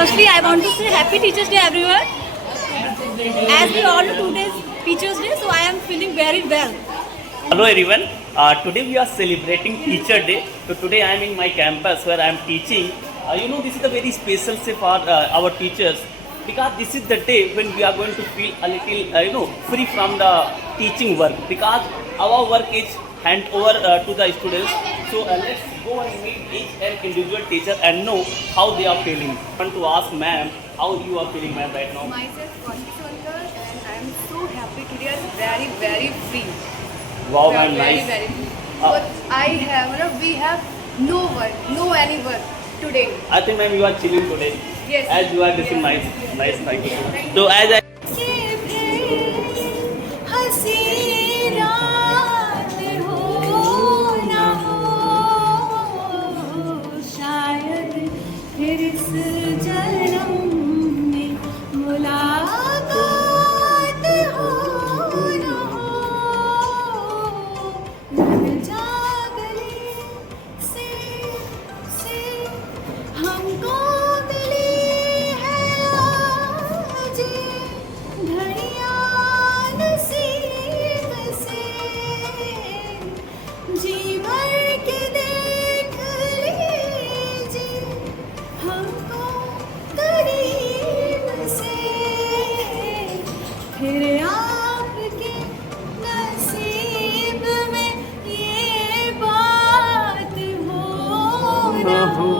Firstly, I want to say Happy Teachers Day, everyone. As we all know, today is Teachers Day, so I am feeling very well. Hello everyone. Today we are celebrating Teacher Day. So today I am in my campus where I am teaching. This is a very special day for our teachers because this is the day when we are going to feel a little, free from the teaching work because our work is hand over to the students. So let's go and meet each and individual teacher and know how they are feeling. I want to ask ma'am how you are feeling, ma'am, right now. Myself, Konshwankar, and I am so happy today. I'm very, very free. Wow, We are ma'am, very, nice. very free. But we have no work, no any work today. I think ma'am you are chilling today. Yes. As you are listening, nice, thank you. So as I फिर आपके नसीब में ये बात हो ना हो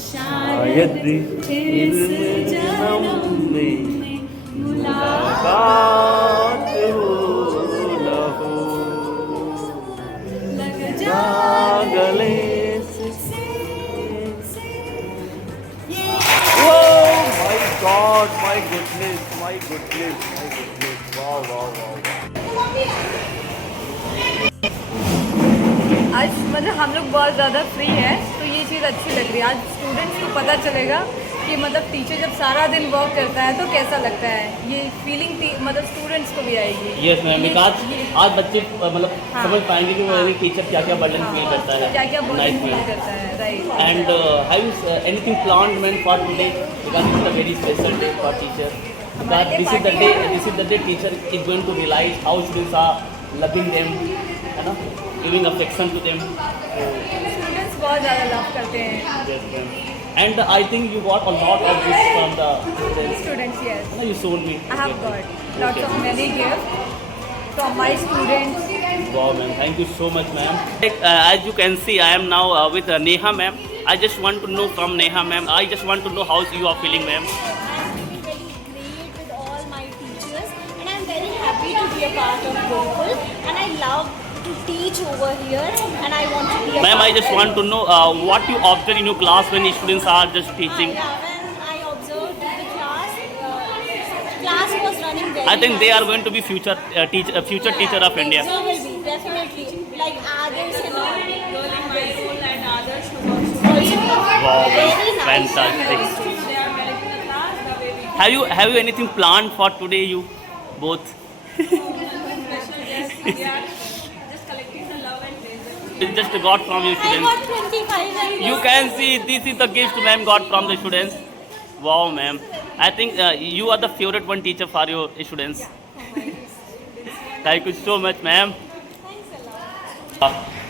शायद फिर इस जन्म में मुलाकात हो ना हो लग जा गले God, my goodness, wow. आज मतलब हम लोग बहुत ज़्यादा फ्री है, तो ये चीज़ अच्छी लग रही है। आज स्टूडेंट्स को पता चलेगा कि मतलब टीचर जब सारा दिन वर्क करता है तो कैसा लगता है। ये फीलिंग मतलब स्टूडेंट्स को भी आएगी। Yes ma'am, because आज बच्चे मतलब समझ पाएंगे कि वो टीचर क्या बर्डन फील करता है, क्या बर्डन फील करता है, right. And have you anything planned ma'am for today? Because it's a very special day for teacher. Because this is the day teacher is going to realize how students are loving them, है ना, giving affection to them. Students बहुत ज़्यादा love करते हैं। Yes ma'am. And I think you got a lot of gifts from the students. Students, yes. You showed me. I have got lots of many gifts from my students. Wow, ma'am. Thank you so much, ma'am. As you can see, I am now with Neha, ma'am. I just want to know from Neha, ma'am. I just want to know how you are feeling, ma'am. I'm feeling very great with all my teachers, and I'm very happy to be a part of Gokul, and I love to teach over here, and I want to be a Ma'am, part I just want to know what you observe in your class when students are just teaching. Yeah, when I observed the class was running very I think they are nice. going to be future teacher of India. They will be, definitely. Like others and all. Learning my role and others should also Wow, Very nice. fantastic. they are managing the class the way we Have you anything planned for today, you both? special guests. They are just collecting the love and praise. It just got from your I students. got 25 and You can see this is the gift ma'am got from the students. Wow, ma'am. I think you are the favorite one teacher for your students. Thank you so much, ma'am.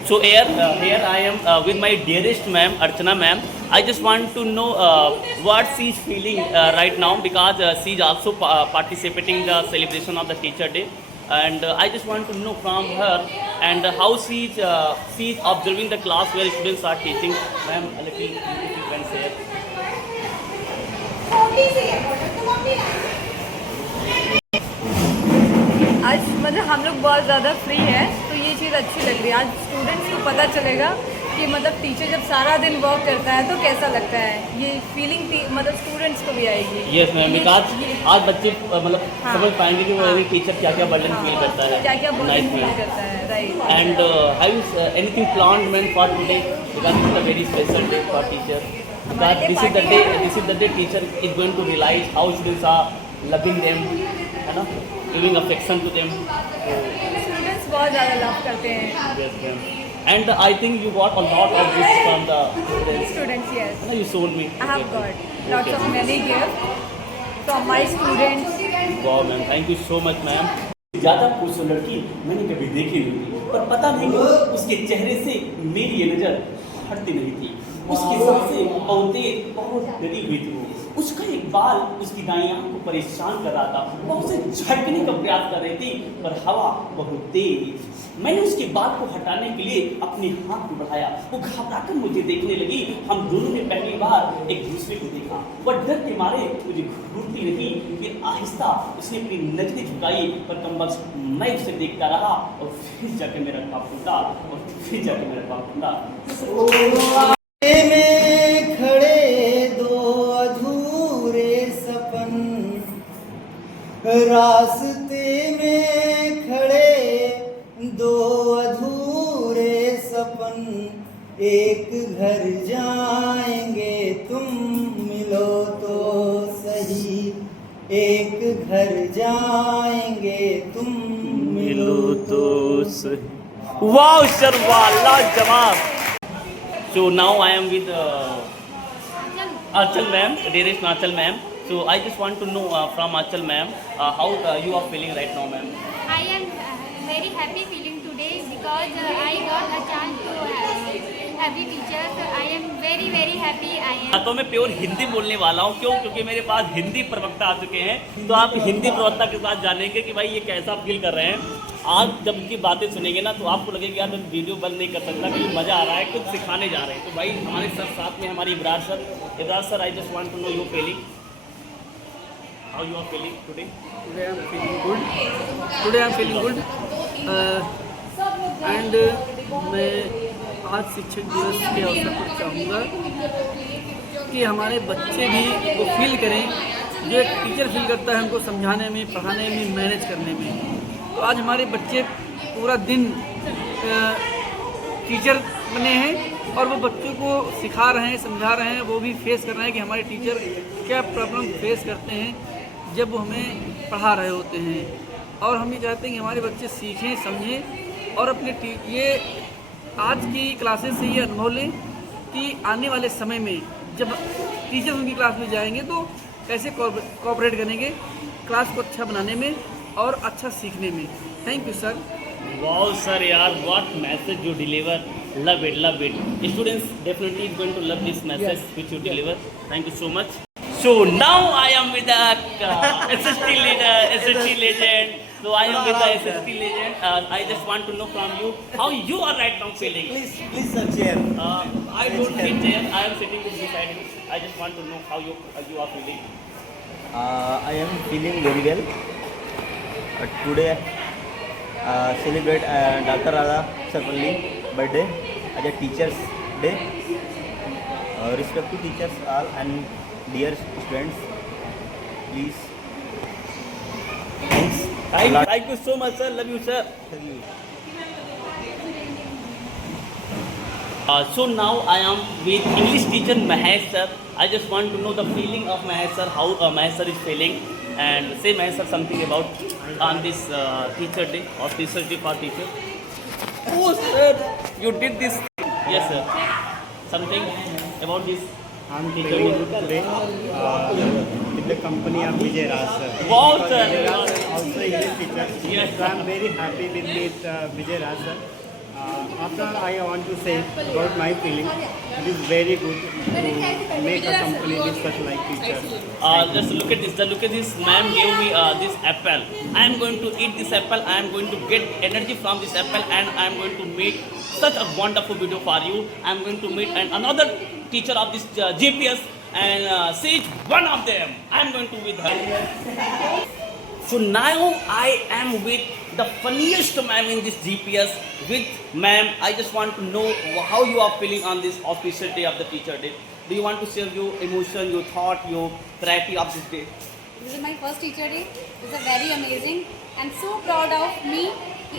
So here I am with my dearest ma'am, Archana ma'am. I just want to know what she is feeling right now because she is also participating in the celebration of the Teacher Day. And I just want to know from her and how she is observing the class where students are teaching. Ma'am, a little if you can say. आज मतलब हम लोग बहुत ज़्यादा free है, तो ये चीज़ अच्छी लग रही है। आज स्टूडेंट्स को पता चलेगा कि मतलब टीचर जब सारा दिन वर्क करता है तो कैसा लगता है। ये फीलिंग मतलब स्टूडेंट्स को भी आएगी। Yes ma'am, because आज बच्चे मतलब समझ पाएंगे कि वो टीचर क्या बर्डन फील करता है, क्या बर्डन Nice, फील ma'am. करता है, right. And have you anything planned ma'am for today? Because it's a very special day for teacher. Because this is the day teacher is going to realize how students are loving them, है ना, giving affection to them. Students बहुत ज़्यादा love करते हैं। Yes ma'am. And I think you got a lot of gifts from the students. Students, yes. You showed me. I have got lots of many gifts from my students. वाह ma'am, thank you so much ma'am. ज़्यादा खूबसूरत लड़की मैंने कभी देखी नहीं थी, पर पता नहीं क्यों उसके चेहरे से मेरी ये नज़र हटती नहीं थी। उसकी सांसें बहुत डरी हुई थी। उसका एक बाल उसकी दाईं आंख को परेशान कर रहा था। वह उसे झटकने का प्रयास कर रही थी, पर हवा बहुत तेज। मैंने उसके बाल को हटाने के लिए अपने हाथ को बढ़ाया। वो घबराकर मुझे देखने लगी। हम दोनों ने पहली बार एक दूसरे को देखा। वह डर के मारे मुझे घूरती रही, फिर आहिस्ता उसने अपनी नजरें झुकाई, पर कमबख्त मैं उसे देखता रहा और फिर जाके मेरा ख्वाब टूटा और फिर जाके मेरा ख्वाब टूटा। में खड़े दो अधूरे सपन, रास्ते में खड़े दो अधूरे सपन, एक घर जाएंगे तुम मिलो तो सही, एक घर जाएंगे तुम मिलो तो सही। वाह सर वाह, लाजवाब। So now I am with Achal ma'am, dearest Achal ma'am. So I just want to know from Achal ma'am how you are feeling right now, ma'am. I am very happy feeling today because I got a chance to have the teachers. I am very very happy. I am. तो मैं pure Hindi बोलने वाला हूँ, क्यों? क्योंकि मेरे पास हिंदी प्रवक्ता आ चुके हैं, तो आप हिंदी प्रवक्ता के साथ जानेंगे कि भाई ये कैसा फील कर रहे हैं। आज जब इनकी बातें सुनेंगे ना तो आपको लगेगा यार मैं वीडियो बंद नहीं कर सकता, क्योंकि मज़ा आ रहा है, कुछ सिखाने जा रहे हैं। तो भाई हमारे साथ में हमारे Ibrar sir, I just want to know your feeling, how you are feeling today? Today I am feeling good. Today I am feeling good. And मैं आज शिक्षक दिवस के अवसर पर चाहूँगा कि हमारे बच्चे भी वो फील करें जो एक टीचर फील करता है हमको समझाने में, पढ़ाने में, मैनेज करने में। तो आज हमारे बच्चे पूरा दिन टीचर बने हैं और वो बच्चों को सिखा रहे हैं, समझा रहे हैं, वो भी फेस कर रहे हैं कि हमारे टीचर क्या प्रॉब्लम फेस करते हैं जब वो हमें पढ़ा रहे होते हैं। और हम ये चाहते हैं कि हमारे बच्चे सीखें, समझें और अपने ये आज की क्लासेस से ये अनुभव लें कि आने वाले समय में जब टीचर उनकी क्लास में जाएंगे तो कैसे कोऑपरेट करेंगे क्लास को अच्छा बनाने में और अच्छा सीखने में। Thank you sir. Wow sir यार, what message you deliver, love it, love it. Students definitely going to love this message which you deliver. Thank you so much. So now I am with the SST leader, SST legend. So I am with the SST legend. I just want to know from you how you are right now feeling. Please sir, chair. I don't sit there. I am sitting beside you. I just want to know how you are feeling. I am feeling very well. Today celebrate Dr. Radha Sarpalli birthday as a Teachers Day. Respect to teachers all and dear students. Please. Thanks. Thank you so much, sir. Love you, sir. Thank you. So now I am with English teacher Mahesh sir. I just want to know the feeling of Mahesh sir, how Mahesh sir is feeling, and say Mahesh sir something about on this teacher day or teacher day for teacher. Oh sir, you did this. Yes sir. Something about this. I'm teaching today with the company of Vijay Raj sir. Wow sir. Vijay Raj sir also English teacher. Yes, So I'm very happy with Vijay Raj sir. After all, I want to say about my feeling. It is very good to make a company with such like teachers. Just look at this. Look at this. Ma'am gave me this apple. I am going to eat this apple. I am going to get energy from this apple, and I am going to make such a wonderful video for you. I am going to meet another teacher of this GPS, and see one of them. I am going to with her. So now I am with the funniest ma'am in this GPS with ma'am. I just want to know how you are feeling on this official day of the teacher day. Do you want to share your emotion, your thought, your priority of this day? This is my first teacher day. This is very amazing and so proud of me.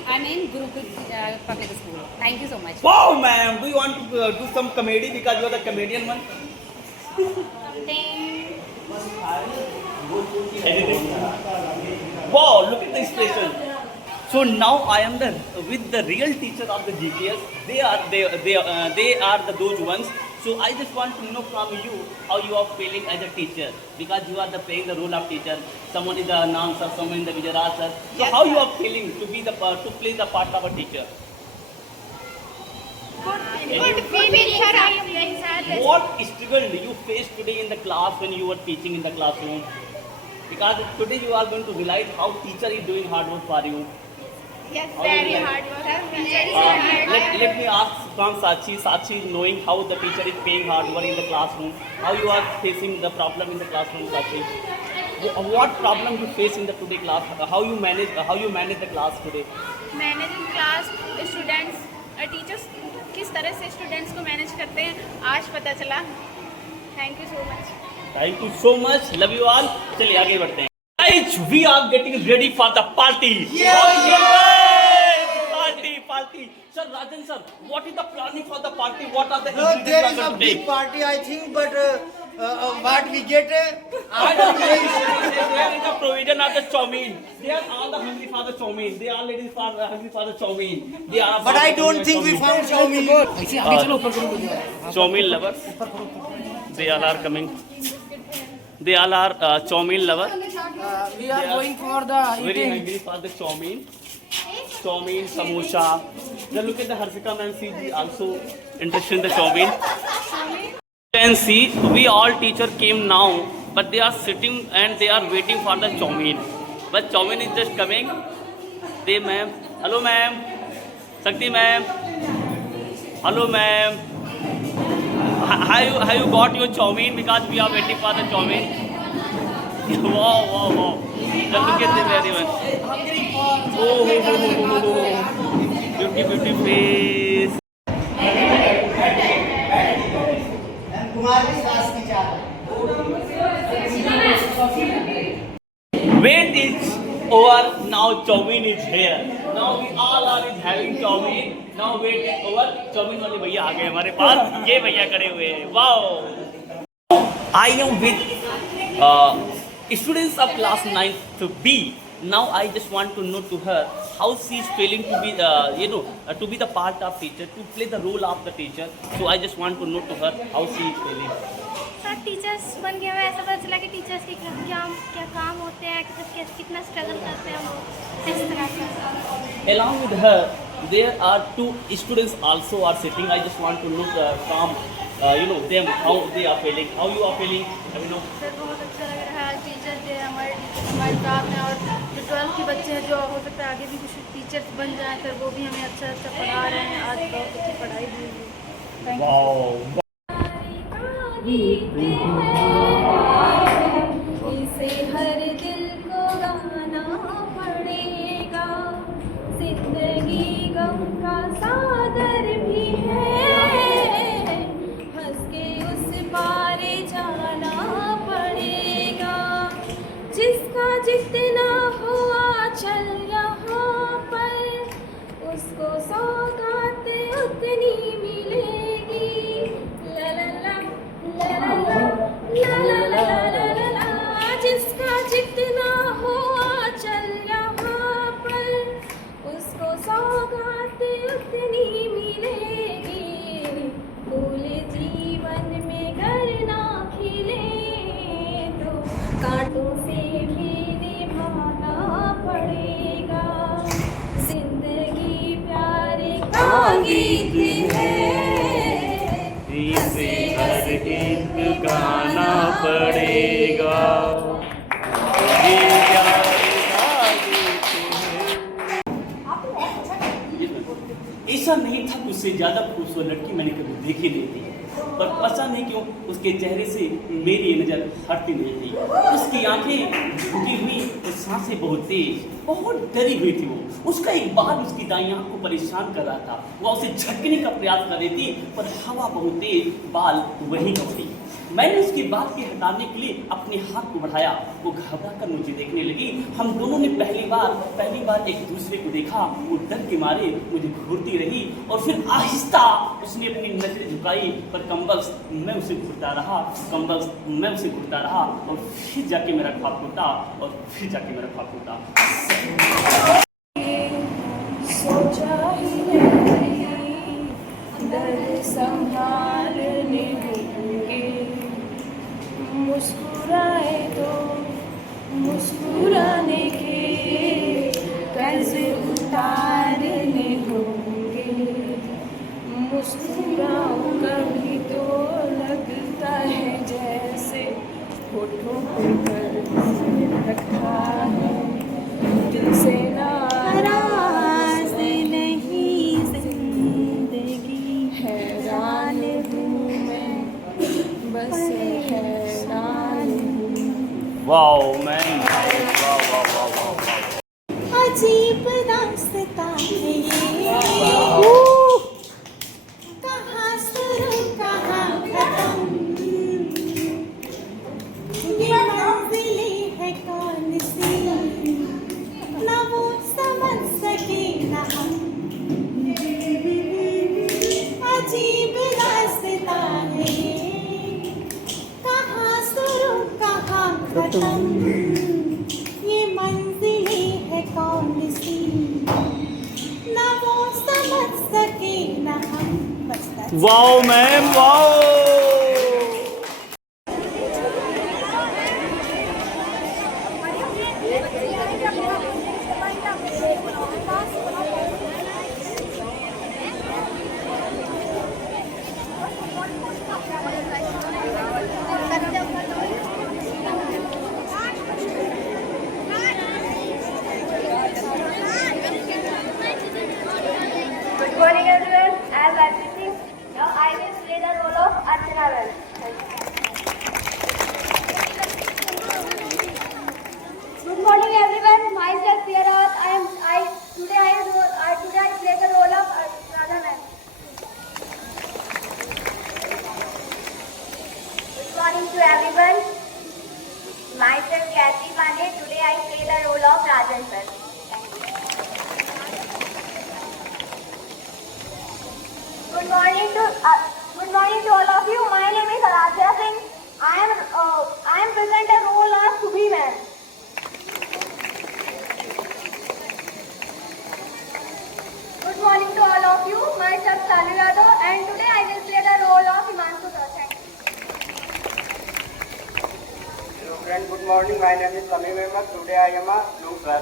I'm in Gurukul Public School. Thank you so much. Wow, ma'am. Do you want to do some comedy because you are the comedian one? Anything? Wow, look at the expression. So now I am with the real teacher of the GPS. They are those ones. So I just want to know from you how you are feeling as a teacher, because you are playing the role of teacher. Someone is the announcer, someone is the Vijay sir. So how you are feeling to play the part of a teacher? Good feeling, sir. I am very sad. What struggle you faced today in the class when you were teaching in the classroom? Because today you are going to realize how teacher is doing hard work for you. Yes, very hard work. Let me ask from Sachi. Sachi, knowing how the teacher is paying hard work in the classroom, how you are facing the problem in the classroom, Sachi? What problem you face in the today class? How you manage the class today? Managing class students teachers किस तरह से students को manage करते हैं आज पता चला. Thank you so much. Thank you so much. Love you all. चलिए आगे बढ़ते हैं. Guys, we are getting ready for the party. Party. Sir, Rajan sir, what is the planning for the party? What are the ingredients there is we are a going to big take? party, I think, but what we get I don't think there is a provision of the chow mein. They are all the hungry for the chow mein. They are ladies for hungry for the chow mein. They are. but I don't think we found chow mein. Chow mein lovers. They all are coming. They all are chow mein lovers. We are going for the Very hungry for the chow mein. Chow mein, samosa. Then look at the Harsika ma'am. She is also interested in the chow mein. You can see we all teacher came now, but they are sitting and they are waiting for the chow mein. But chow mein is just coming. They ma'am. Hello ma'am. Sakti ma'am. Hello ma'am. Have you got your chow mein? Because we are waiting for the chow mein. Wow. Just look at this everyone. Oh. Beauty face. Wait is over. Now chow mein is here. Now we all are having chow mein. Now wait is over. chow mein वाले भैया आ गए हमारे पास. ये भैया खड़े हुए हैं. Wow. I am with students of class 9th to B. Now I just want to know to her how she is feeling to be to be the part of teacher, to play the role of the teacher. So I just want to know to her how she is feeling. Sir teachers बन गया, ऐसा पता चला कि teachers के क्या काम होते हैं, कितना स्ट्रगल करते हैं वो इस तरह से. Along with her, there are two students also are sitting. I just want to look from them how they are feeling. How you are feeling? Sir बहुत अच्छा लग रहा है. टीचर जो हमारे साथ हैं और जो 12th के बच्चे हैं जो हो सकता है आगे भी कुछ टीचर्स बन जाएं, सर वो भी हमें अच्छा पढ़ा रहे हैं. आज बहुत अच्छी पढ़ाई हुई है. Wow. इसे हर दिल को गाना पड़ेगा. जिंदगी गम का सागर भी है. हंस के उस पार जाना पड़ेगा. जिसका जितना हुआ चल यहाँ पर, उसको सौगात उतनी मिलेगी. ला ला ला ला ला ला ला ला ला. जिसका जितना हुआ चल यहाँ पर, उसको सौगात उतनी मिलेगी. फूल जीवन में घर ना खिले तो कांटों से भी निभाना पड़ेगा. जिंदगी प्यार का गीत है. इसे हर गीत गाना पड़ेगा. ये प्यार का गीत है. ऐसा नहीं था कि उससे ज़्यादा खूबसूरत लड़की मैंने कभी देखी नहीं थी, पर पता नहीं क्यों उसके चेहरे से मेरी नज़र हटती नहीं थी. उसकी आंखें झुकी हुई और सांसें बहुत तेज, बहुत डरी हुई थी वो. उसका एक बाल उसकी दाईं आंख को परेशान कर रहा था. वह उसे झटकने का प्रयास कर रही थी, पर हवा बहुत तेज, बाल वहीं का वहीं. मैंने उसकी बात के हटाने के लिए अपने हाथ को बढ़ाया. वो घबरा कर मुझे देखने लगी. हम दोनों ने पहली बार एक दूसरे को देखा. वो डर के मारे मुझे घूरती रही और फिर आहिस्ता उसने अपनी नजरें झुकाई. पर कमबख्त मैं उसे घूरता रहा और फिर जाके मेरा ख्वाब टूटा. मुस्कुराए तो मुस्कुराने के कर्ज उतारने होंगे। मुस्कुराओ कभी तो लगता है जैसे होठों पे कर्ज रखा है। दिल से नाराज नहीं जिंदगी, हैरान हूँ मैं, बस हैरान हूँ। Wow, man. Wow, wow, wow, wow, wow. अजीब रास्ता है ये, कहाँ शुरू कहाँ खत्म, ये मंजिलें है कौन सी, ना वो समझ सके ना हम। अजीब रास्ता है ये, कहाँ शुरू कहाँ खत्म, ये मंजिलें है कौन सी, ना वो समझ सके ना हम। बस that's it. Wow, man. Wow. Good morning everyone. I am Gayatri Singh. Now I will play the role of Archana Well. Good morning everyone. Myself Priyarat. Today I play the role of Radha Ma'am. Good morning to everyone. Myself Gayatri Pandey. Today I play the role of Rajan sir. Good morning to all of you. My name is Aradhya Singh. I am present the role of Subhi ma'am. Good morning to all of you. Myself Sanu Yadav, and today I will play the role of Himanshu sir. Thank you. Hello friend, good morning. My name is Samir Ahmed. Today I am a blue sir.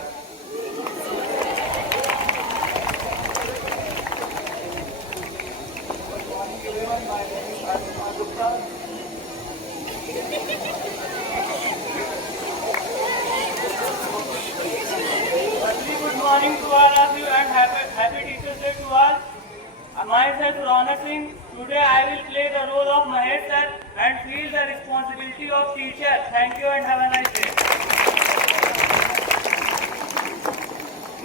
Good morning to all of you and happy Teachers Day to all. Myself Ronak Singh. Today I will play the role of Mahesh sir and feel the responsibility of teacher. Thank you and have a nice day.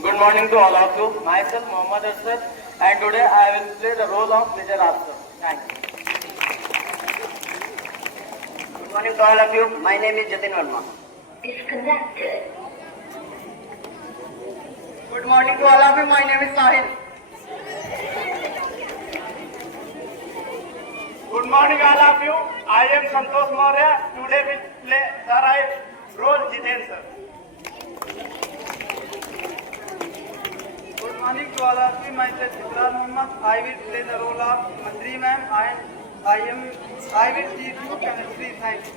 Good morning to all of you. Myself Mohammad Asad and today I will play the role of Major Afsar. Thank you. Good morning to all of you. My name is Jatin Verma. Disconnected. Good morning to all of you. My name is Sahil. Good morning all of you. I am Santosh Maurya. Today we play the role Jiten sir. Good morning to all of you. Myself Ikrar Muhammad. I will play the role of Mandri ma'am and I will teach you chemistry. Thank you.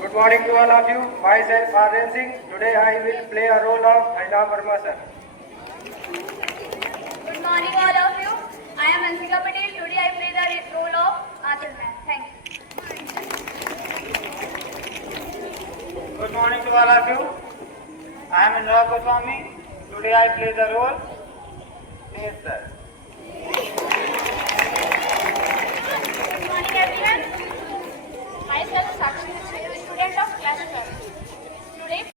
Good morning to all of you. Myself Aryan Singh. Today I will play a role of Aina Verma sir. Good morning all of you. I am Ansika Patel. Today I play the role of Achal ma'am. Thank you. Good morning to all of you. I am Indra Goswami. Today I play the role Neil sir.